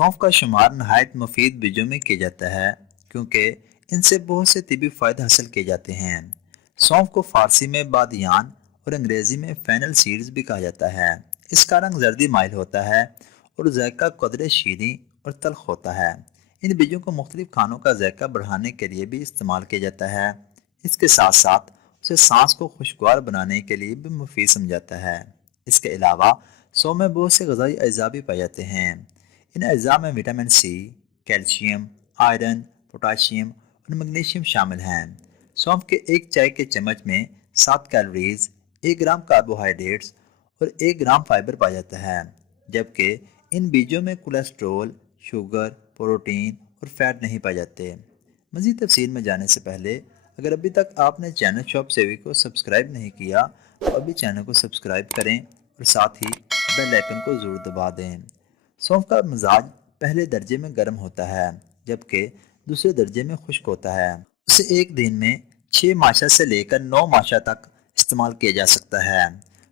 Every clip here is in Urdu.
سونف کا شمار نہایت مفید بیجوں میں کیا جاتا ہے کیونکہ ان سے بہت سے طبی فائدے حاصل کیے جاتے ہیں۔ سونف کو فارسی میں بادیان اور انگریزی میں فینل سیڈز بھی کہا جاتا ہے۔ اس کا رنگ زردی مائل ہوتا ہے اور ذائقہ قدرے شیریں اور تلخ ہوتا ہے۔ ان بیجوں کو مختلف کھانوں کا ذائقہ بڑھانے کے لیے بھی استعمال کیا جاتا ہے۔ اس کے ساتھ ساتھ اسے سانس کو خوشگوار بنانے کے لیے بھی مفید سمجھاتا ہے۔ اس کے علاوہ سونف میں بہت سے غذائی اجزاء بھی پائے جاتے ہیں۔ ان اجزاء میں vitamin C, calcium, iron, potassium اور میگنیشیم شامل ہیں۔ سونف کے ایک چائے کے چمچ میں 7 کیلوریز، 1 گرام کاربوہائیڈریٹس اور 1 گرام فائبر پایا جاتا ہے، جبکہ ان بیجوں میں کولیسٹرول، شوگر، پروٹین اور فیٹ نہیں پائے جاتے۔ مزید تفصیل میں جانے سے پہلے اگر ابھی تک آپ نے چینل شاپ سیوی کو سبسکرائب نہیں کیا تو ابھی چینل کو سبسکرائب کریں اور ساتھ ہی بیل آئیکن کو ضرور دبا دیں۔ سونف کا مزاج پہلے درجے میں گرم ہوتا ہے جبکہ دوسرے درجے میں خشک ہوتا ہے۔ اسے ایک دن میں 6 ماشا سے لے کر 9 ماشا تک استعمال کیا جا سکتا ہے۔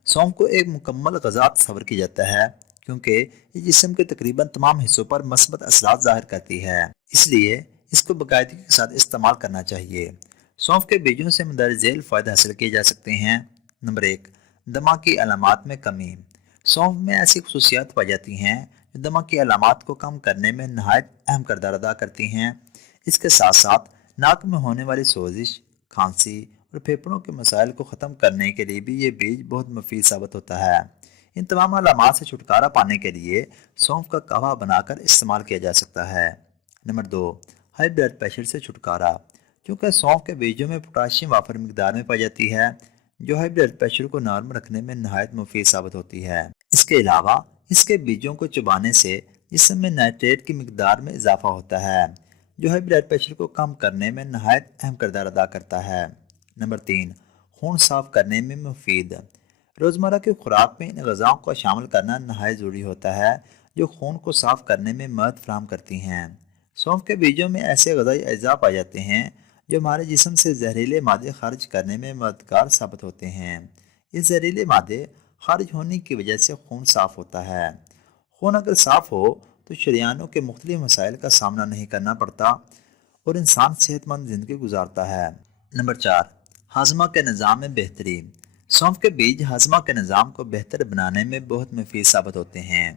سونف کو ایک مکمل غذا تصور کیا جاتا ہے کیونکہ یہ جسم کے تقریباً تمام حصوں پر مثبت اثرات ظاہر کرتی ہے، اس لیے اس کو باقاعدگی کے ساتھ استعمال کرنا چاہیے۔ سونف کے بیجوں سے مندرجہ ذیل فائدے حاصل کیے جا سکتے ہیں۔ نمبر 1، دمہ کی علامات میں کمی۔ سونف میں ایسی خصوصیات پائی جاتی ہیں جو دمہ کی علامات کو کم کرنے میں نہایت اہم کردار ادا کرتی ہیں۔ اس کے ساتھ ساتھ ناک میں ہونے والی سوزش، کھانسی اور پھیپھڑوں کے مسائل کو ختم کرنے کے لیے بھی یہ بیج بہت مفید ثابت ہوتا ہے۔ ان تمام علامات سے چھٹکارا پانے کے لیے سونف کا قہوہ بنا کر استعمال کیا جا سکتا ہے۔ نمبر 2، ہائی بلڈ پریشر سے چھٹکارا۔ کیونکہ سونف کے بیجوں میں پوٹاشیم وافر مقدار میں پائی جاتی ہے جو ہائی بلڈ پریشر کو نارمل رکھنے میں نہایت مفید ثابت ہوتی ہے۔ اس کے علاوہ اس کے بیجوں کو چبانے سے جسم میں نائٹریٹ کی مقدار میں اضافہ ہوتا ہے جو ہائی بلڈ پریشر کو کم کرنے میں نہایت اہم کردار ادا کرتا ہے۔ نمبر 3، خون صاف کرنے میں مفید۔ روزمرہ کی خوراک میں ان غذاؤں کو شامل کرنا نہایت ضروری ہوتا ہے جو خون کو صاف کرنے میں مدد فراہم کرتی ہیں۔ سونف کے بیجوں میں ایسے غذائی اجزاء پائے جاتے ہیں جو ہمارے جسم سے زہریلے مادے خارج کرنے میں مددگار ثابت ہوتے ہیں۔ یہ زہریلے مادے خارج ہونے کی وجہ سے خون صاف ہوتا ہے۔ خون اگر صاف ہو تو شریانوں کے مختلف مسائل کا سامنا نہیں کرنا پڑتا اور انسان صحت مند زندگی گزارتا ہے۔ نمبر 4، ہاضمہ کے نظام میں بہتری۔ سونف کے بیج ہاضمہ کے نظام کو بہتر بنانے میں بہت مفید ثابت ہوتے ہیں۔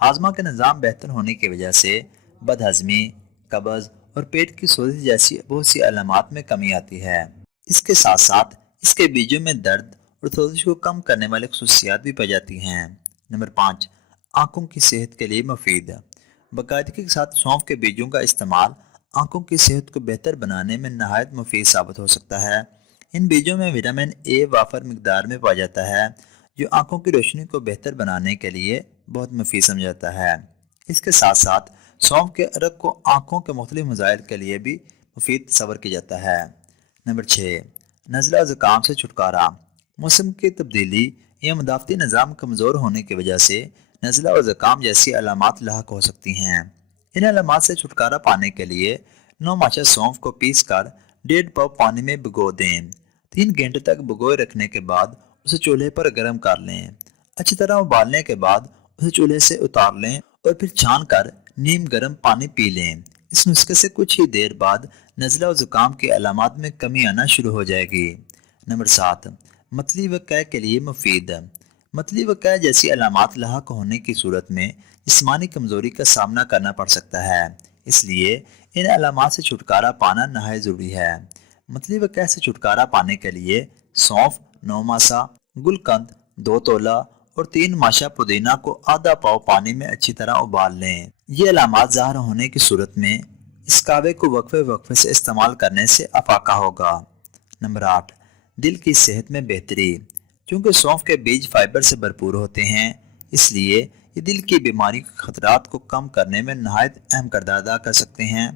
ہاضمہ کے نظام بہتر ہونے کی وجہ سے بد ہضمی، قبض اور پیٹ کی سوزش جیسی بہت سی علامات میں کمی آتی ہے۔ اس کے ساتھ ساتھ اس کے بیجوں میں درد اور سوزش کو کم کرنے والی خصوصیات بھی پائی جاتی ہیں۔ نمبر 5، آنکھوں کی صحت کے لیے مفید۔ باقاعدگی کے ساتھ سونف کے بیجوں کا استعمال آنکھوں کی صحت کو بہتر بنانے میں نہایت مفید ثابت ہو سکتا ہے۔ ان بیجوں میں وٹامن اے وافر مقدار میں پایا جاتا ہے جو آنکھوں کی روشنی کو بہتر بنانے کے لیے بہت مفید سمجھا جاتا ہے۔ اس کے ساتھ ساتھ سونف کے عرق کو آنکھوں کے مختلف مسائل کے لیے بھی مفید تصور کیا جاتا ہے۔ نمبر 6، نزلہ زکام سے چھٹکارا۔ موسم کی تبدیلی یا مدافعتی نظام کمزور ہونے کی وجہ سے نزلہ اور زکام جیسی علامات لاحق ہو سکتی ہیں۔ ان علامات سے چھٹکارا پانے کے لیے 9 ماشا سونف کو پیس کر 1.5 پاؤ پانی میں بھگو دیں۔ 3 گھنٹے تک بھگوئے رکھنے کے بعد اسے چولہے پر گرم کر لیں۔ اچھی طرح ابالنے کے بعد اسے چولہے سے اتار لیں اور پھر چھان کر نیم گرم پانی پی لیں۔ اس نسخے سے کچھ ہی دیر بعد نزلہ اور زکام کی علامات میں کمی آنا شروع ہو جائے گی۔ نمبر 7، متلی و قے کے لیے مفید۔ متلی و قے جیسی علامات لاحق ہونے کی صورت میں جسمانی کمزوری کا سامنا کرنا پڑ سکتا ہے، اس لیے ان علامات سے چھٹکارا پانا نہایت ضروری ہے۔ متلی و قے سے چھٹکارا پانے کے لیے سونف 9 ماسا، گلقند 2 تولہ اور 3 ماشا پودینہ کو آدھا پاؤ پانی میں اچھی طرح ابال لیں۔ یہ علامات ظاہر ہونے کی صورت میں اس قہوے کو وقفے سے استعمال کرنے سے افاقہ ہوگا۔ نمبر 8، دل کی صحت میں بہتری۔ چونکہ سونف کے بیج فائبر سے بھرپور ہوتے ہیں اس لیے یہ دل کی بیماری کے خطرات کو کم کرنے میں نہایت اہم کردار ادا کر سکتے ہیں۔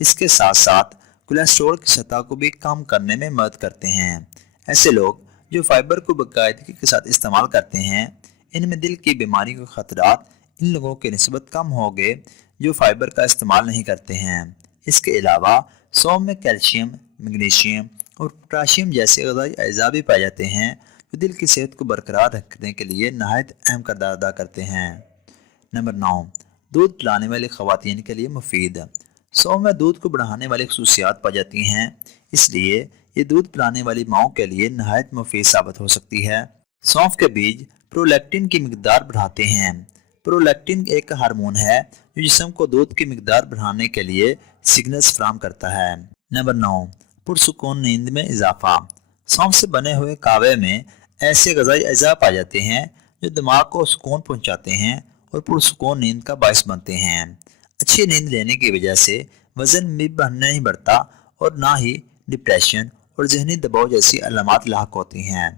اس کے ساتھ ساتھ کولیسٹرول کی سطح کو بھی کم کرنے میں مدد کرتے ہیں۔ ایسے لوگ جو فائبر کو باقاعدگی کے ساتھ استعمال کرتے ہیں ان میں دل کی بیماری کے خطرات ان لوگوں کی نسبت کم ہوں گے جو فائبر کا استعمال نہیں کرتے ہیں۔ اس کے علاوہ سونف میں کیلشیم، میگنیشیم اور پوٹاشیم جیسے غذائی اجزاء بھی پائے جاتے ہیں جو دل کی صحت کو برقرار رکھنے کے لیے نہایت اہم کردار ادا کرتے ہیں۔ نمبر 9، دودھ پلانے والی خواتین کے لیے مفید۔ سونف میں دودھ کو بڑھانے والی خصوصیات پائی جاتی ہیں، اس لیے یہ دودھ پلانے والی ماؤں کے لیے نہایت مفید ثابت ہو سکتی ہے۔ سونف کے بیج پرولیکٹن کی مقدار بڑھاتے ہیں۔ پرولیکٹن ایک ہارمون ہے جو جسم کو دودھ کی مقدار بڑھانے کے لیے سگنلز فراہم کرتا ہے۔ نمبر 9، پرسکون نیند میں اضافہ۔ سونف سے بنے ہوئے قہوے میں ایسے غذائی اجزاء پائے جاتے ہیں جو دماغ کو سکون پہنچاتے ہیں اور پرسکون نیند کا باعث بنتے ہیں۔ اچھی نیند لینے کی وجہ سے وزن بھی نہیں بڑھتا اور نہ ہی ڈپریشن اور ذہنی دباؤ جیسی علامات لاحق ہوتی ہیں۔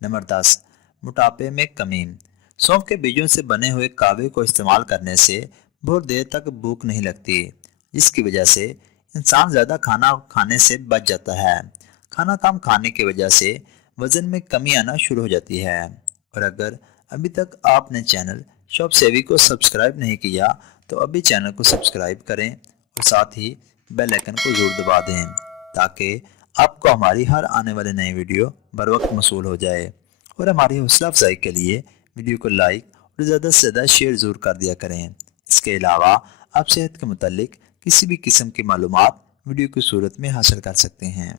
نمبر 10، موٹاپے میں کمی۔ سونف کے بیجوں سے بنے ہوئے قہوے کو استعمال کرنے سے بہت دیر تک بھوک نہیں لگتی، جس کی وجہ سے انسان زیادہ کھانا کھانے سے بچ جاتا ہے۔ کھانا کم کھانے کی وجہ سے وزن میں کمی آنا شروع ہو جاتی ہے۔ اور اگر ابھی تک آپ نے چینل شاپ سیوی کو سبسکرائب نہیں کیا تو ابھی چینل کو سبسکرائب کریں اور ساتھ ہی بیل آئیکن کو ضرور دبا دیں تاکہ آپ کو ہماری ہر آنے والی نئی ویڈیو بر وقت موصول ہو جائے۔ اور ہماری حوصلہ افزائی کے لیے ویڈیو کو لائک اور زیادہ سے زیادہ شیئر ضرور کر دیا کریں۔ اس کے علاوہ آپ صحت کے متعلق کسی بھی قسم کی معلومات ویڈیو کی صورت میں حاصل کر سکتے ہیں۔